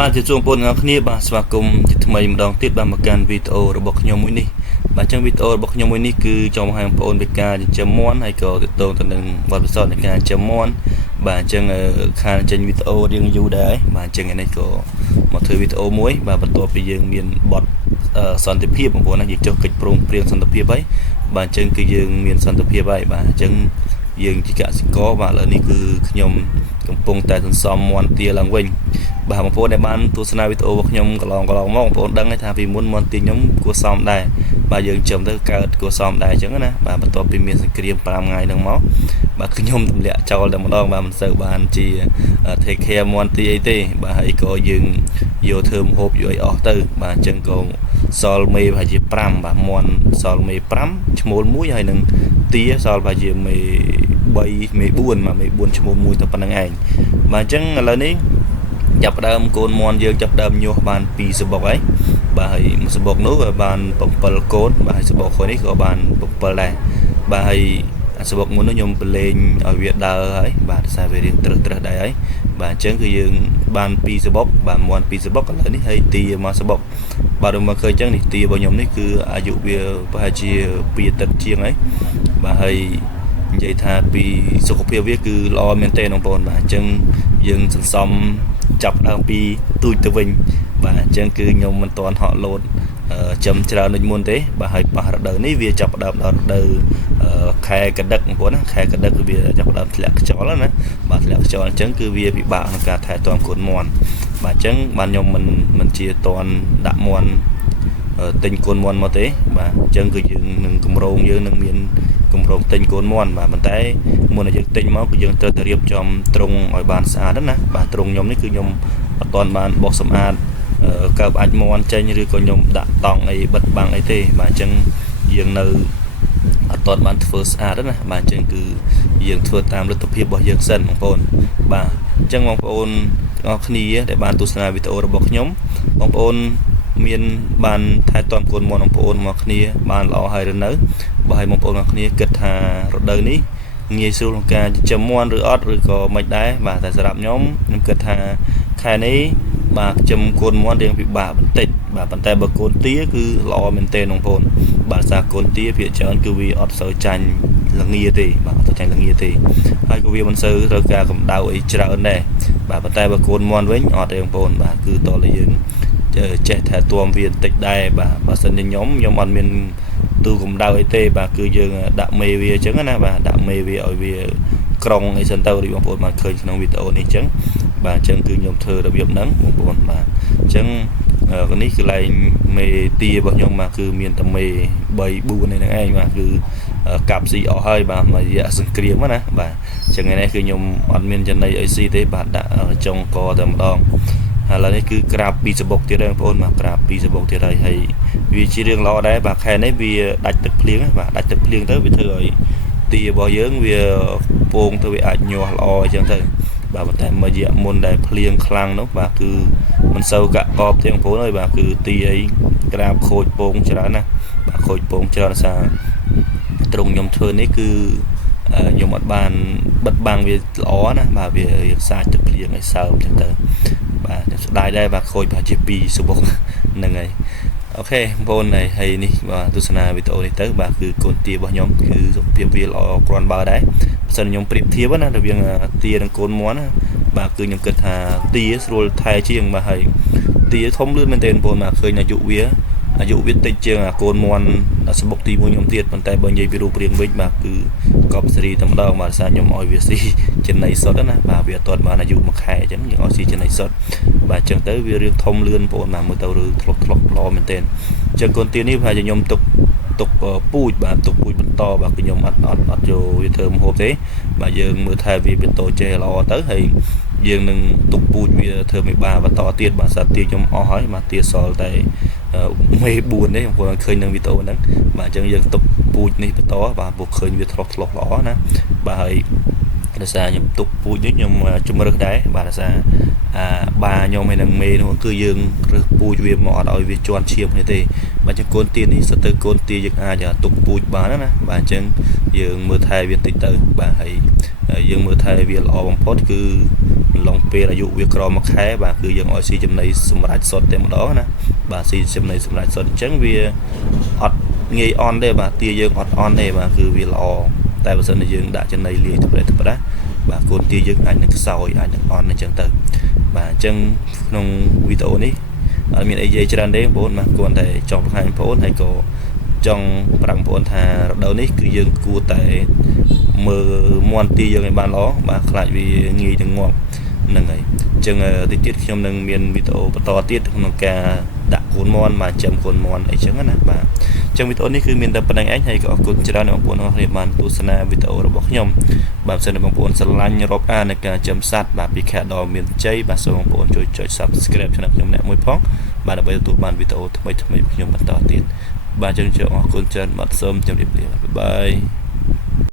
បាទជាជួងពលអ្នកគ្នាបាទស្វាគមន៍ជាថ្មីម្ដងទៀតបាទមកកាន់វីដេអូរបស់ខ្ញុំមួយនេះបាទចឹងវីដេអូរបស់ខ្ញុំមួយនេះគឺចង់បង្ហាញបងប្អូនពីការចិញ្ចឹមមាន់ហើយក៏ទាក់ទងទៅនឹងបទពិសោធន៍នៃការចិញ្ចឹមមាន់បាទអញ្ចឹងខានចេញវីដេអូរៀងយូរដែរបាទអញ្ចឹងនេះក៏មកធ្វើវីដេអូមួយបាទបន្ទាប់ពីយើងមានបទសន្តិភាពបងប្អូនណាយើងចុះកិច្ចព្រមព្រៀងសន្តិភាពហើយបាទអញ្ចឹងគឺយើងមានសន្តិភាពហើយបាទអញ្ចឹងយើងជាកសិករបាទឥឡូវនេះគឺខ្ញុំកំពុងតែសន្សំមាន់ទាឡើងវិញបាទបងប្អូនដែលបានទស្សនាវីដេអូរបស់ខ្ញុំកន្លងមកបងប្អូនដឹងថាពីមុនមាន់ទាខ្ញុំគួរសមដែរបាទយើងចាំទៅកើតគួរសមដែរអញ្ចឹងណាបាទបន្ទាប់ពីមានសង្គ្រាម5ថ្ងៃហ្នឹងមកបាទខ្ញុំទម្លាក់ចោលតែម្ដងបាទមិនសូវបានជា take care មាន់ទាអីទេបាទហើយក៏យើងយកធ្វើម្ហូបយកឲ្យអស់ទៅបាទអញ្ចឹងក៏សល់មេប្រហែលជា5បាទមាន់សល់មេ5ឈ្មោល1ហើយនឹងទាសល់ប្រហែលជាមេ3មេ4បាទមេ4ឈ្មោល1តែប៉ុណ្្នឹងឯងបាទអញ្ចឹងឥឡូវនេះចាប់ដើមកូនមាន់យើងចាប់ដើមញាស់បាន2សបុកហើយបាទហើយមួយសបុកនោះបាន7កូនបាទហើយសបុកក្រោយនេះក៏បាន7ដែរបាទហើយសបុកមុននោះខ្ញុំប្រឡែងឲ្យវាដើរហើយបាទដោយសារវារៀងត្រឹសដែរហើយបាទអញ្ចឹងគឺយើងបាន2សបុកបាទមាន់2សបុកឥឡូវនេះហើយទាមកសបុកបាទដូចមកឃើញអញ្ចឹងនេះទារបស់ខ្ញុំនេះគឺអាយុវាប្រហែលជា2អាទិត្យជាងហើយបាទហើយនិយាយថាពីសុខភាពវាគឺល្អមែនទេបងប្អូនបាទអញ្ចឹងយើងសន្សំចាប់ដើមពីទូចទៅវិញបាទអញ្ចឹងគឺខ្ញុំមិនទាន់ហក់លោតចំច្រើនដូចមុនទេបាទហើយប៉ះរដូវនេះវាចាប់ដើមដល់រដូវខែកដឹកបងប្អូនណាខែកដឹកគឺវាចាប់ដើមធ្លាក់ខ្យល់ណាបាទធ្លាក់ខ្យល់អញ្ចឹងគឺវាពិបាកក្នុងការថែទាំកូនមាន់បាទអញ្ចឹងបានខ្ញុំមិនជាទាន់ដាក់មាន់ទិញកូនមាន់មកទេបាទអញ្ចឹងគឺយើងនឹងកម្រងយើងនឹងមានកម្រងទិញកូនមាន់បាទប៉ុន្តែមុនដែលយើងទិញមកគឺយើងត្រូវតែរៀបចំទ្រុងឲ្យបានស្អាតណាបាទទ្រុងខ្ញុំនេះគឺខ្ញុំអត់ទាន់បានបោសសម្អាតកើបអាចមាន់ចេញឬក៏ខ្ញុំដាក់តង់អីបិទបាំងអីទេបាទអញ្ចឹងយើងនៅអត់ទាន់បានធ្វើស្អាតណាបាទអញ្ចឹងគឺយើងធ្វើតាមលទ្ធភាពរបស់យើងសិនបងប្អូនបាទអញ្ចឹងបងប្អូនទាំងអស់គ្នាដែលបានទស្សនាវីដេអូរបស់ខ្ញុំបងប្អូនមានបានថែទាំកូនមាន់បងប្អូនមកគ្នាបានល្អហើយឬនៅបើឲ្យបងប្អូនមកគ្នាគិតថារដូវនេះងាយស្រួលក្នុងការចិញ្ចឹមមាន់ឬអត់ឬក៏មិនដែរបាទតែសម្រាប់ខ្ញុំគិតថាខែនេះបាទចិញ្ចឹមកូនមាន់រៀងពិបាកបន្តិចបាទប៉ុន្តែបើកូនទាគឺល្អមែនទេបងប្អូនបាទសារកូនទាភាគច្រើនគឺវាអត់សូវចាញ់ល្ងាទេបាទអត់សូវចាញ់ល្ងាទេហើយក៏វាមិនសូវត្រូវការកម្ដៅអីច្រើនដែរបាទប៉ុន្តែបើកូនមាន់វិញអត់ទេបងប្អូនបាទគឺតលើយើងចេះថែទាំវាបន្តិចដែរបាទបើសិនជាខ្ញុំអត់មានទូកម្ដៅអីទេបាទគឺយើងដាក់មេវាអញ្ចឹងណាបាទដាក់មេវាឲ្យវាក្រុងអីសិនទៅដូចបងប្អូនបានឃើញក្នុងវីដេអូនេះអញ្ចឹងបាទអញ្ចឹងគឺខ្ញុំធ្វើរបៀបហ្នឹងបងប្អូនបាទអញ្ចឹងនេះគឺកន្លែងមេទារបស់ខ្ញុំបាទគឺមានតែមេ3 4នេះហ្នឹងឯងបាទគឺកាប់ស៊ីអស់ហើយបាទមួយរយៈសង្គ្រាមណាបាទអញ្ចឹងនេះគឺខ្ញុំអត់មានចំណីអីស៊ីទេបាទដាក់ចុងកតែម្ដងឥឡូវនេះគឺក្រាប2សបុកទៀតហើយបងប្អូនបាទក្រាប2សបុកទៀតហើយវាជារឿងល្អដែរបាទខែនេះវាដាច់ទឹកភ្លៀងបាទដាច់ទឹកភ្លៀងទៅវាធ្វើឲ្យទារបស់យើងវាពងទៅវាអាចញាស់ល្អអញ្ចឹងទៅបាទប៉ុន្តែមួយរយៈមុនដែលភ្លៀងខ្លាំងនោះបាទគឺមិនសូវកាក់កបទេបងប្អូនអើយបាទគឺទាអីក្រាបខូចពងច្រើនណាបាទខូចពងច្រើនសារត្រង់ខ្ញុំធ្វើនេះគឺខ្ញុំអត់បានបិទបាំងវាល្អណាបាទវារៀងសាចទឹកភ្លៀងឲ្យសើមអញ្ចឹងទៅបាទស្ដាយដែរបាទខូចប្រហែលជា2សបុកហ្នឹងហើយអូខេបងប្អូនហើយនេះបាទទស្សនាវីដេអូនេះទៅបាទគឺកូនទារបស់ខ្ញុំគឺសុខភាពវាល្អគ្រាន់បើដែរបើសិនខ្ញុំប្រៀបធៀបណារវាងទានិងកូនមាន់ណាបាទគឺខ្ញុំគិតថាទាស្រួលថែជាងបាទហើយទាធំលឿនមែនទែនបងប្អូនបាទឃើញអាយុវាតិចជាងកូនមាន់សបុកទី1ខ្ញុំទៀតប៉ុន្តែបើនិយាយពីរូបរាងវិញបាទគឺកប់សេរីតែម្ដងបាទសារខ្ញុំឲ្យវាស៊ីចំណីសុទ្ធណាបាទវាអត់ទាន់បានអាយុ1ខែអញ្ចឹងយើងឲ្យស៊ីចំណីសុទ្ធបាទអញ្ចឹងទៅវារឿងធំលឿនបងប្អូនបាទមើលទៅឬធ្លុកល្អមែនទែនអញ្ចឹងកូនទានេះប្រហែលជាខ្ញុំទុកពូជបាទទុកពូជបន្តបាទគឺខ្ញុំអត់យកវាធ្វើម្ហូបទេបាទយើងមើលថែវាបន្តចេះល្អទៅហើយយើងនឹងទុកពូជវាធ្វើមេបាបន្តទៀតបាទសាទាខ្ញុំអស់ហើយបាទទាសល់តែមេ4ទេបងប្អូនឃើញនៅវីដេអូហ្នឹងបាទអញ្ចឹងយើងទុកពូជនេះបន្តបាទពួកឃើញវាធ្លុះល្អណាបាទហើយ ដោយសារខ្ញុំទុកពូជនេះខ្ញុំជំរើសដែរបាទដោយសារបាខ្ញុំហើយនឹងមេនោះគឺយើងរើសពូជវាមកអត់ឲ្យវាជន់ឈាមគ្នាទេបាទចឹងកូនទានេះសិតទៅកូនទាយើងអាចទុកពូជបានណាបាទអញ្ចឹងយើងមើលថែវាតិចទៅបាទហើយយើងមើលថែវាល្អបំផុតគឺឡងពេលអាយុវាក្រ1ខែបាទគឺយើងឲ្យស៊ីចំណីសម្រាប់សុទ្ធតែម្ដងណាបាទស៊ីចំណីសម្រាប់សុទ្ធអញ្ចឹងវាអត់ងាយអន់ទេបាទទាយើងអត់អន់ទេបាទគឺវាល្អតែបើសិនជាយើងដាក់ចំណីលាយទៅប្រេះបាទកូនទាយើងអាចនឹងខ្សោយអាចនឹងអន់អញ្ចឹងទៅបាទអញ្ចឹងក្នុងវីដេអូនេះអត់មានអីនិយាយច្រើនទេបងប្អូនបាទគ្រាន់តែចង់បង្ហាញបងប្អូនហើយក៏ចង់ប្រាប់បងប្អូនថារដូវនេះគឺយើងគួរតែមើលមាន់ទាយើងឲ្យបានល្អបាទខ្លាចវាងាយនឹងងាប់ហ្នឹងហើយអញ្ចឹងតិចទៀតខ្ញុំនឹងមានវីដេអូបន្តទៀតក្នុងការដាក់កូនមាន់បាទចាំកូនមាន់អីចឹងណាបាទអញ្ចឹងវីដេអូនេះគឺមានតែប៉ុណ្្នឹងឯងហើយក៏អរគុណច្រើនបងប្អូនអរគ្នាបានទស្សនាវីដេអូរបស់ខ្ញុំបាទសិនបងប្អូនស្រឡាញ់រាប់អាននៃការចំសัตว์បាទពីខែដល់មានជ័យបាទសូមបងប្អូនជួយចុច Subscribe ឆ្នាំខ្ញុំអ្នកមួយផងបាទដើម្បីទទួលបានវីដេអូថ្មីៗរបស់ខ្ញុំបន្តទៀតបាទអញ្ចឹងអរគុណច្រើនបាទសូមជម្រាបលាបាយបាយ